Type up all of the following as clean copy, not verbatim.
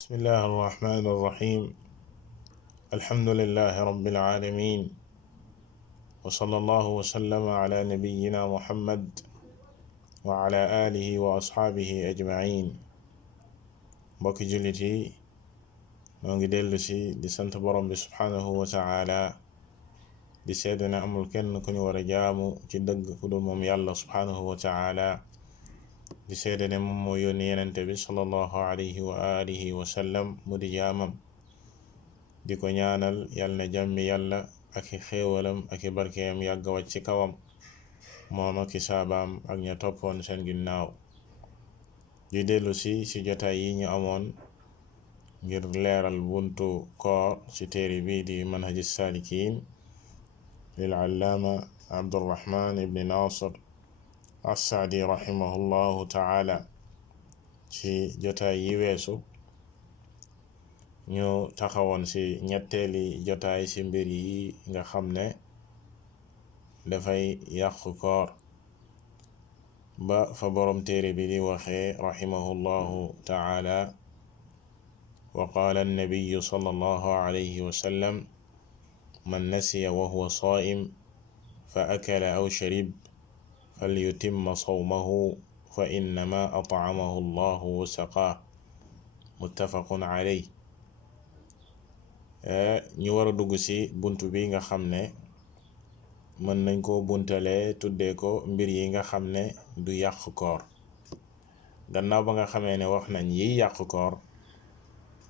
بسم الله الرحمن الرحيم. الحمد لله رب العالمين، وصلى الله وسلم على نبينا محمد وعلى آله وأصحابه أجمعين. mbokki jullit yi noo ngi dellu si di sant borom bi subhanahu wa taala di seede ne amul kenn ku ñu war a jaamu ci dëgg ku dul moom yàlla subhanahu wa taala di seede ne moom moo yónni yenente bi sallallahu alayhi wa alihi wa sallam mu di jaamam, di ko ñaanal yal na jàmmi yàlla ak i xéewalam ak i barkeem yàgg wàcc ci kawam moom ak i saabaam ak ña toppoon seen ginnaaw. di dellu si jotaay yi ñu amoon ngir leeral buntu koor ci téere bi di manhaji saalikiin lil allaama abdurrahman ibni nasir assaadi rahimahullahu taala. ci jotaay yi weesu ñu taxawoon ci ñetteeli jotaay ci mbir yi nga xam ne dafay yàqu koor ba fa boroom téere bi di waxee rahimahullahu taala: wa qaala annabiyu sallallahu alayhi wa sallam man nasiya wa huwa saa'im fa akala aw sharib falyutimma sawmahu fa innama at'amahu allahu wa saqaah, muttafaqun alayh. ñu war a dugg ci bunt bi nga xam ne mën nañ koo buntale tuddee ko mbir yi nga xam ne du yàq koor. gannaaw ba nga xamee ne wax nañ yi yàq koor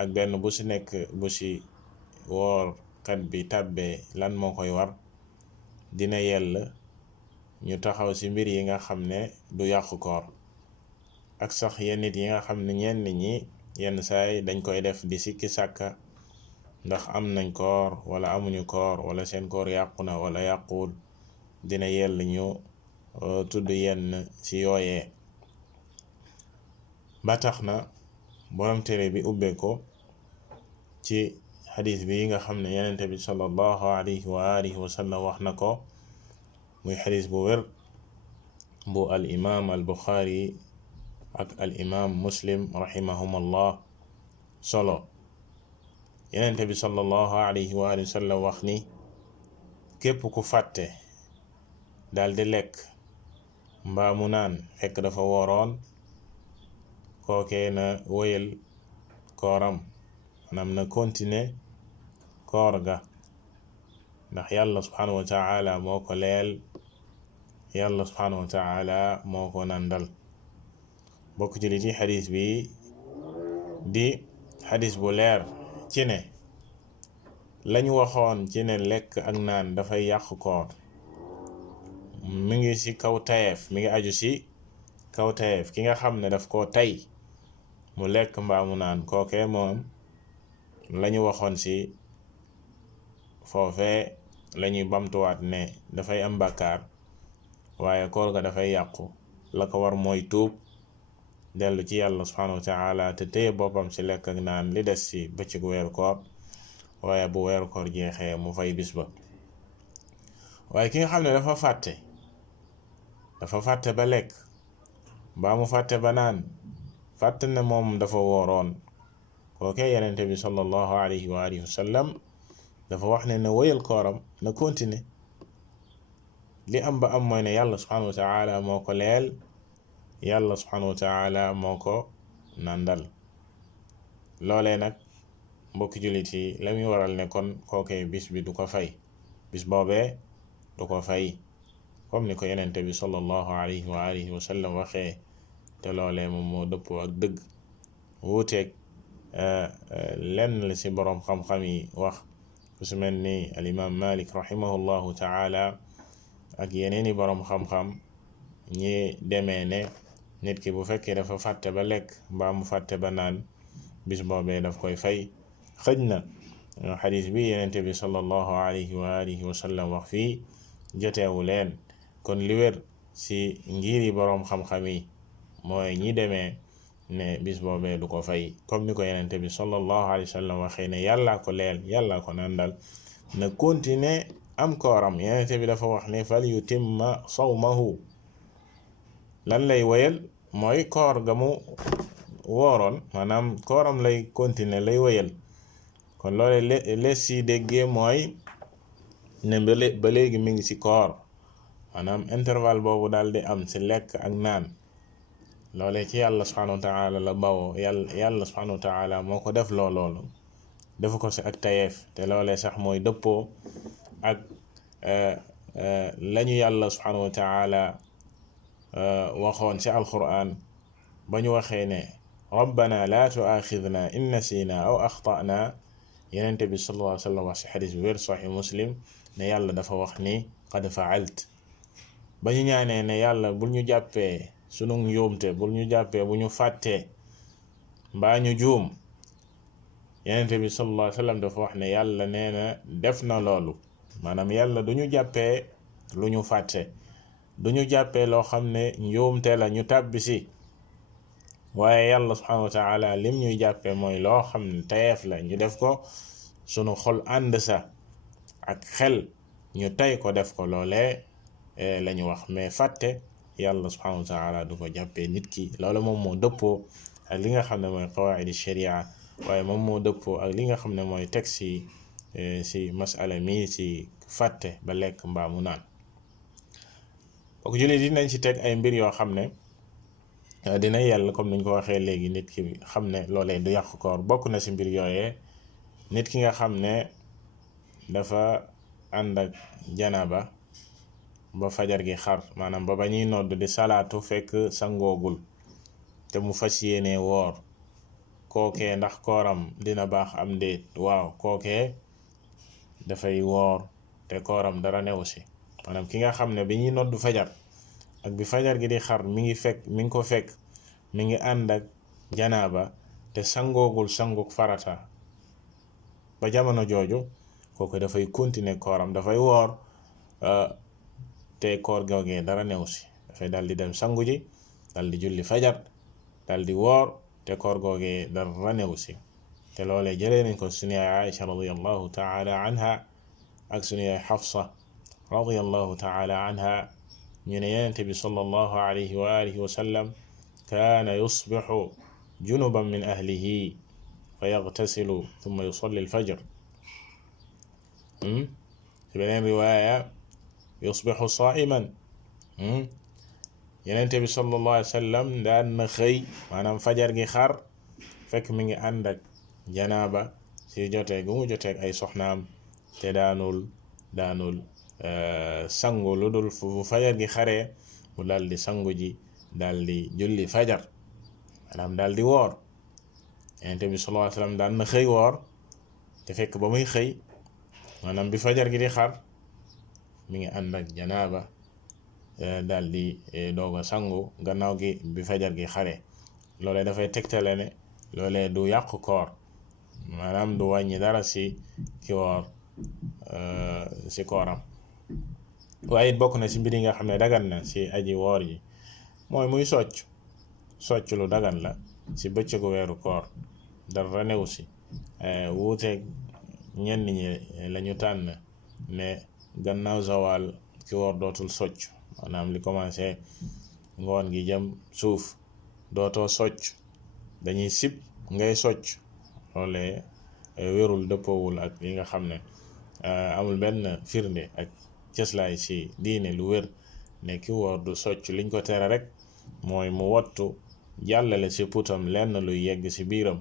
ak benn bu ci nekk bu ci woorkat bi tàbbee lan moo koy war, dina yell ñu taxaw ci mbir yi nga xam ne du yàq koor ak sax yenn nit yi nga xam ne ñenn ñi yenn saay dañ koy def di sikki sàkka ndax am nañ koor wala amuñu koor wala seen koor yàqu na wala yàquwul. dina yell ñu tudd yenn ci yooyee. ba tax na borom téere bi ubbee ko ci xadis bi nga xam ne yenente bi sallallahu alayhi wa alihi wa sallam wax na ko, muy xadis bu wér bu al imam al buxaari ak al imam muslim rahimahumallah solo. yenente bi sallallahu alayhi wa alihi wa sallam wax ni képp ku fàtte dal di lekk mbaa mu naan fekk dafa wooroon, kookee na wéyal kooram, maanaam na continuer koor ga, ndax yàlla subhanahu wa taala moo ko leel, yàlla subhanahu wa taala moo ko nandal. bokk ci li ci xadis bi di xadis bu leer ci ne lañu waxoon ci ne lekk ak naan dafay yàq koor mi ngi ci kaw tayeef, mi ngi aju ci kaw tayeef. ki nga xam ne daf koo tay mu lekk mbaa mu naan, kookee moom lañu waxoon ci foofee lañuy bamtuwaat ne dafay am bàkkaar, waaye koor ga dafay yàqu. la ko war mooy tuub, dellu ci yàlla subhanahu wa taala te téye boppam ci lekk ak naan li des ci bëccëgu weeru koor, waaye bu weeru koor jeexee mu fay bis ba. waaye ki nga xam ne dafa fàtte ba lekk mbaa mu fàtte ba naan, fàtte ne moom dafa wooroon, kookee yenente bi sallallahu alayhi wa alihi wa sallam dafa wax ne na wéyal kooram, na continuer. li am ba am mooy ne yàlla subhanahu wa taala moo ko leel, yàlla subhanahu wa taala moo ko nandal. loolee nag mbokki jullit yi la muy waral ne kon kookee bis bi du ko fay, bis boobee du ko fay, comme ni ko yenente bi sallallahu alayhi wa alihi wa sallam waxee, te loolee moom moo dëppoo ak dëgg, wuuteeg lenn la ci boroom xam-xam yi wax, ku su mel ni al imam malik rahimahullahu taala ak yeneeni boroom xam-xam ñi demee ne nit ki bu fekkee dafa fàtte ba lekk mbaa mu fàtte ba naan, bis boobee daf koy fay. xëj na xadis bi yenente bi sallallahu alayhi wa alihi wa sallam wax fii joteewu leen, kon li wér ci ngiri boroom xam-xam yi mooy ñi demee ne bis boobee du ko fay, comme ni ko yenente bi sallallahu alayhi wa sallam waxee ne yàllaa ko leel, yàllaa ko nandal, na continuer am kooram. yenente bi dafa wax ne fal yutimma sawmahu, lan lay wéyal mooy koor ga mu wooroon maanaam kooram lay continuer lay wéyal kon loole lees si déggee mooy ne ba léegi mi ngi ci koor maanaam intervalle boobu daal di am ci lekk ak naan loolee ci yàlla subhanahu wa taala la bawoo yàlla subhanahu wa taala moo ko def loolu defu ko ci ak tayeef te loolee sax mooy dëppoo ak lañu yàlla subhanahu wa taala waxoon ci alquran ba ñu waxee ne rabbana la tuaxidna in nasina aw axtana yenente bi sallallahu alayhi wa sallam wax ci xadis bi wér saxi muslim ne yàlla dafa wax ni qad faalt ba ñu ñaanee ne yàlla bul ñu jàppee sunu njuumte bul ñu jàppee bu ñu fàttee mbaa ñu juum yenente bi sallallahu alayhi wa sallam dafa wax ne yàlla nee na def na loolu maanaam yàlla du ñu jàppee lu ñu fàtte du ñu jàppee loo xam ne njuumte la ñu tàbbi si waaye yàlla subhanahu wa taala lim ñuy jàppee mooy loo xam ne tayeef la ñu def ko sunu xol ànd sa ak xel ñu tey ko def ko loolee la ñu wax mais fàtte yàlla subhanahu wa taala du ko jàppee nit ki loolu moom moo dëppoo ak li nga xam ne mooy qawaidi sharia waaye moom moo dëppoo ak li nga xam ne mooy teg si masala mi si fàtte ba lekk mbaa mu naan bokk jullit yi nañ ci teg ay mbir yoo xam ne dina yàlla comme niñ ko waxee léegi nit ki xam ne loolee du yàq koor bokk na ci mbir yooyee nit ki nga xam ne dafa ànd ak janaba ba fajar gi xar maanaam ba ñuy nodd di salaatu fekk sangoogul te mu fas yéene woor kookee ndax kooram dina baax am déet waaw kookee dafay woor te kooram dara newu si maanaam ki nga xam ne bi ñuy nodd fajar ak bi fajar gi di xar mi ngi ko fekk mi ngi ànd ak janaaba te sangoogul sanguk farata ba jamono jooju kooku dafay continuer kooram dafay woor te koor googee dara new si dafay dal di dem sangu ji dal di julli fajar dal di woor te koor googee dara new si te loolee jëlee nañ ko sunu yaay Aïcha radiyallahu taala anha ak sunu yaay Xafsa radiyallahu taala anha ñu ne yenente bi sallallahu alayhi wa alihi wa sallam kaana yusbixu junuban min ahlihi fa yagtasilu thumma yusalli alfajr ci beneen riwaaya yusbixu saiman yenente bi sallallahu alayhi wa sallam daan na xëy maanaam fajar gi xar fekk mi ngi ànd ak janaaba si jotee gu mu jotee ay soxnaam te daanul sangu lu dul fu fajar gi xaree mu dal di sangu ji dal di julli fajar maanaam dal di woor yenente bi sallallahu alayhi wa sallam daan na xëy woor te fekk ba muy xëy maanaam bi fajar gi di xar mi ngi ànd ak janaaba dal di doog a sangu gannaaw gi bi fajar gi xare loolee dafay tegtale ne loolee du yàq koor maanaam du wàññi dara si ki woor si kooram waaye it bokk na si mbir yi nga xam ne dagan na si aji woor ji mooy muy socc lu dagan la si bëccëgu weeru koor dara newu si wuuteeg ñenn ñi lañu tànn ne gannaaw zawal ki woor dootul socc maanaam li commencé ngoon gi jëm suuf dootoo socc dañuy sib ngay socc loolee wérul dëppoowul ak li nga xam ne amul benn firnde ak cëslaay ci diine lu wér ne ki woor du socc liñ ko tere rek mooy mu wattu jàllale ci putam lenn luy yegg ci biiram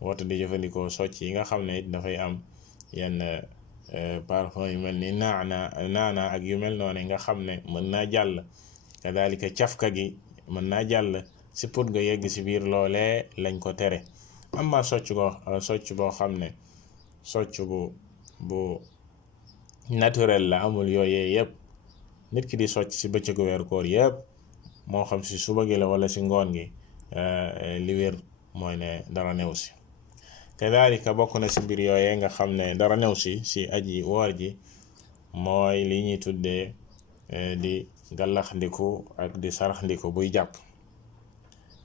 wattu di jëfandikoo socc yi nga xam ne it dafay am yenn parfum yu mel ni naana ak yu mel noonu nga xam ne mën naa jàll kadalika cafka gi mën naa jàll ci put ga yegg ci biir loolee lañ ko tere amma socc boo xam ne socc bu naturel la amul yooyee yëpp nit ki di socc ci bëccëgu weeru koor yëpp moo xam ci suba gi la wala ci ngoon gi li wér mooy ne dara new si kadalika bokk na ci mbir yooyee nga xam ne dara new si aji woor ji mooy li ñuy tuddee di gallaxndiku ak di saraxndiku buy jàpp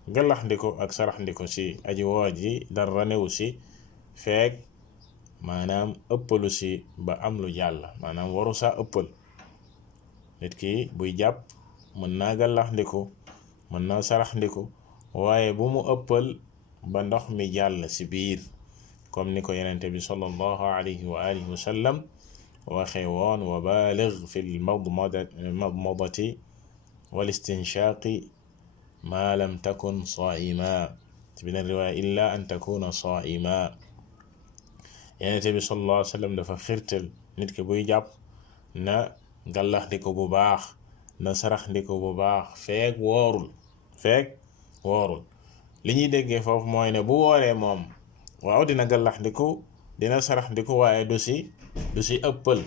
gallaxndiku ak saraxndiku ci aji woor ji dara new si feek maanaam ëppalu si ba am lu jàll maanaam waru saa ëppal nit ki buy jàpp mën naa gallaxndiku mën naa saraxndiku waaye bu mu ëppal ba ndox mi jàll ci biir comme ni ko yenente bi sallallahu alayhi wa alihi wa sallam waxe woon wa baligh fi lmadmadati wal istinshaqi ma lam takun saa'ima ci beneen riwaaya illa an takuna saa'ima yenente bi sallallahu alayhi wa sallam dafa xirtal nit ki buy jàpp na gàllax ndiko bu baax na sarax ndiko bu baax feek woorul li ñuy déggee foofu mooy ne bu wooree moom waaw dina gàllax ndiku dina sarax ndiku waaye du si ëppal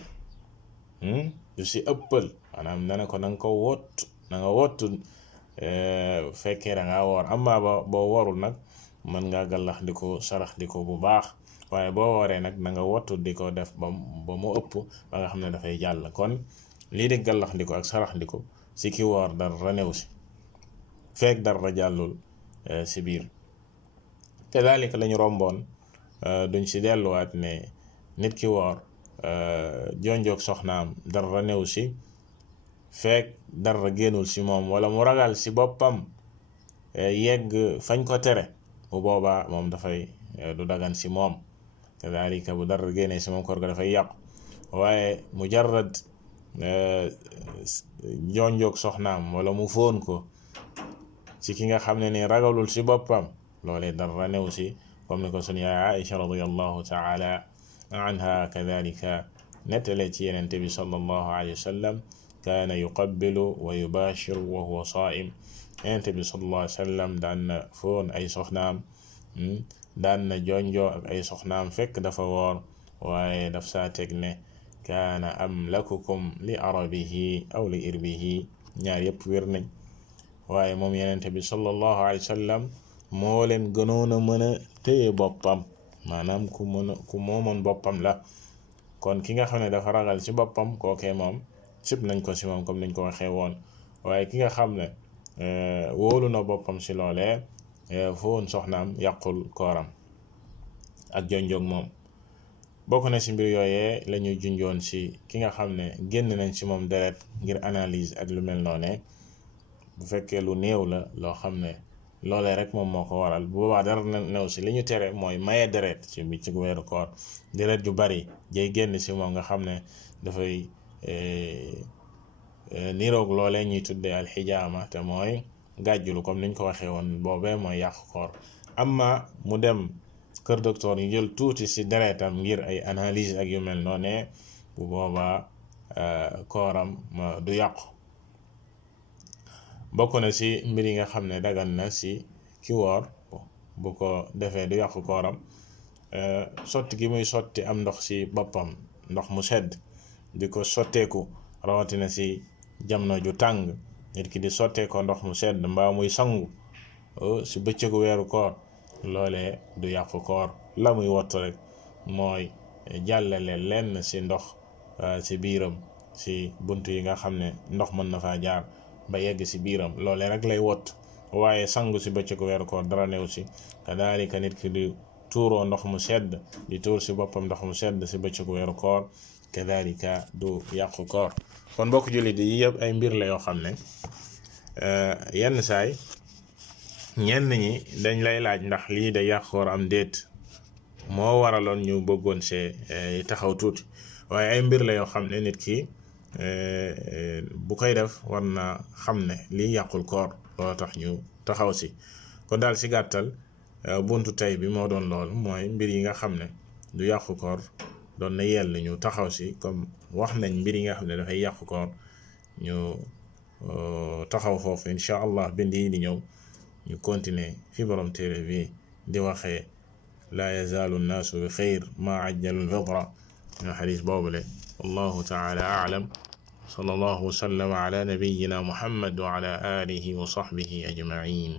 maanaam na ko na nga ko wottu na nga wottu fekkee da ngaa woor amma boo woorul nag mën nga gàllax ndiku sarax ndiku bu baax waaye boo wooree nag na nga wottu di ko def ba mu ëpp ba nga xam ne dafay jàll kon lii di gàllax ndiku ak sarax ndiku si ki woor dara new si fekk dara jàllul si biir kadalika lañu romboon duñ si delluwaat ne nit ki woor jonjoog soxnaam dara new si fekk dara génnul si moom wala mu ragal si boppam yegg fañ ko tere bu boobaa moom dafay du dagan si moom kadalika bu dara génnee si moom koor ga dafay yàqu waaye mujarrad jonjoog soxnaam wala mu fóon ko ci ki nga xam ne ni ragalul si boppam loolee dara new si comme ni ko sunu yaay Aïcha radiyallahu taala anha kadalika nettale ci yenente bi sallallahu alayhi wa sallam kaana yuqabbilu wa yubashiru wa huwa saa'im yenente bi sallallahu alayhi wa sallam daan na fóon ay soxnaam daan na jonjoo ak ay soxnaam fekk dafa woor waaye daf saa teg ne kaana amlakukum li arabihi aw li irbihi ñaar yépp wér nañ waaye moom yenente bi sallallahu alayhi wa sallam moo leen gënoon a mën a téye boppam maanaam ku moomoon boppam la kon ki nga xam ne dafa ragal ci boppam kookee moom sib nañ ko ci moom comme niñ ko waxee woon waaye ki nga xam ne wóolu na boppam ci loolee foon soxnaam yàqul kooram ak jonjoog moom bokk na ci mbir yooyee la ñuy junjoon ci ki nga xam ne génn nañ ci moom deret ngir analyse ak lu mel noone bu fekkee lu néew la loo xam ne loolee rek moom moo ko waral bu boobaa dara new si li ñu tere mooy maye deret ci bi ci weeru koor deret ju bari jay génn si moom nga xam ne dafay niroog loolee ñuy tuddee alxijaama te mooy gàjjulu comme niñ ko waxee woon boobee mooy yàq koor amma mu dem kër docteur yi jël tuuti si deretam ngir ay analyse ak yu mel noone bu boobaa kooram du yàqu bokk na ci mbir yi nga xam ne dagan na ci ki woor bu ko defee du yàqu kooram sotti gi muy sotti am ndox ci boppam ndox mu sedd di ko sotteeku rawatina ci jamono ju tàng nit ki di sotteekoo ndox mu sedd mbaa muy sangu ci bëccëgu weeru koor loolee du yàqu koor la muy wattu rek mooy jàllale lenn ci ndox ci biiram ci bunt yi nga xam ne ndox mën na faa jaar ba yegg ci biiram loolee rek lay wott waaye sangu ci bëccëgu weeru koor dara new ci kadaalika nit ki di tuuroo ndox mu sedd di tuur ci boppam ndox mu sedd ci bëccëgu weeru koor kadaalika du yàqu koor kon bokk jullit yi yëpp ay mbir la yoo xam ne yenn saay ñenn ñi dañ lay laaj ndax lii da yàq koor am déet moo waraloon ñu bëggoon see taxaw tuuti waaye ay mbir la yoo xam ne nit ki bu koy def war na xam ne lii yàqul koor loolu tax ñu taxaw si kon daal si gàttal buntu tey bi moo doon loolu mooy mbir yi nga xam ne du yàqu koor doon na yell ñu taxaw si comme wax nañ mbir yi nga xam ne dafay yàqu koor ñu taxaw foofu incha allah bind yi di ñëw ñu continuer fi borom téere bi di waxee laa yazaalu nnaasu bi xeyr maa ajjalu lfitra ñu xadis boobule wallahu taala aalam sallallahu wa sallama ala nabiyina muhammad wa ala alihi wa sahbihi ajmain